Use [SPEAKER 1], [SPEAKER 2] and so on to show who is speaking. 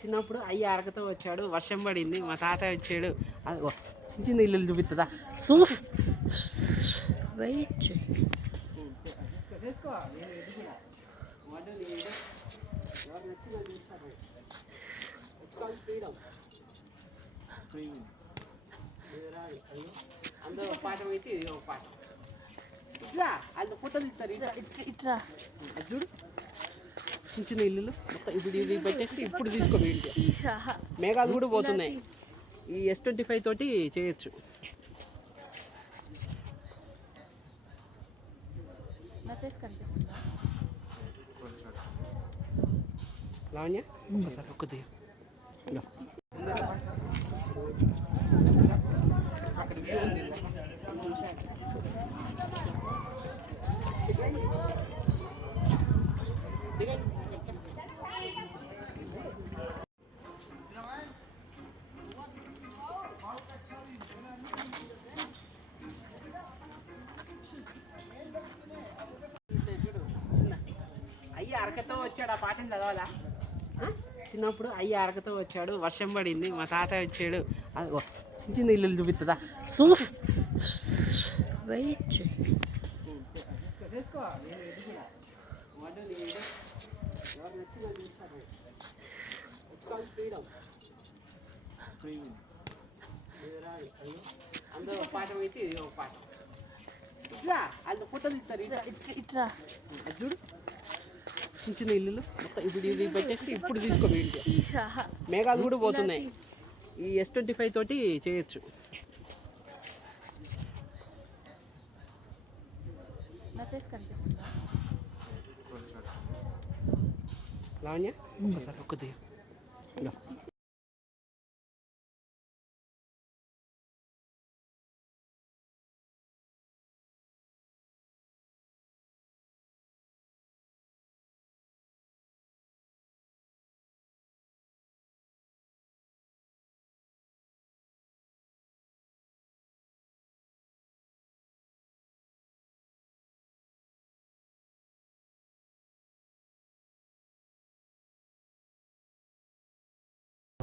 [SPEAKER 1] చిన్నప్పుడు అయ్య అరకతో వచ్చాడు వర్షం పడింది మా తాత వచ్చాడు. చిన్న చిన్న ఇల్లు చూపిస్తుందా?
[SPEAKER 2] చూస్. వెయిట్
[SPEAKER 1] అందరూ పాఠం అయితే ఇది ఒక పాఠం ఇట్లా. వాళ్ళు ఫోటోలు ఇస్తారు ఇట్లా అది చూడు. చిన్న చిన్న ఇల్లులు మొత్తం ఇప్పుడు ఇది పెట్టేసి ఇప్పుడు తీసుకో మేఘాలు కూడా పోతున్నాయి. ఈ ఎస్ ట్వంటీ ఫైవ్ తోటి చేయొచ్చు.
[SPEAKER 2] నా ఫేస్ కనిపిస్తుందా
[SPEAKER 1] లావణ్య ఒకసారి ఒక్కది అక్కడ అరకతో వచ్చాడు ఆ పాటను చదవాలా? చిన్నప్పుడు అయ్య అరకతో వచ్చాడు వర్షం పడింది మా తాత వచ్చాడు. చిన్న చిన్న ఇల్లు చూపిస్తుందా
[SPEAKER 2] చూస్ వెయిట్
[SPEAKER 1] అందరూ ఒక పాఠం అయితే ఇది ఒక పాఠం ఇట్లా వాళ్ళు ఫోటోలు ఇస్తారు ఇట్లా. అది చూడు. చిన్న చిన్న ఇల్లులు ఇప్పుడు ఇది పెట్టేసి ఇప్పుడు తీసుకో
[SPEAKER 2] ఇట్రా
[SPEAKER 1] మేఘాలు కూడా పోతున్నాయి. ఈ ఎస్ ట్వంటీ ఫైవ్ తోటి చేయొచ్చు. లావణ్య ఒకసారి ఒక్కది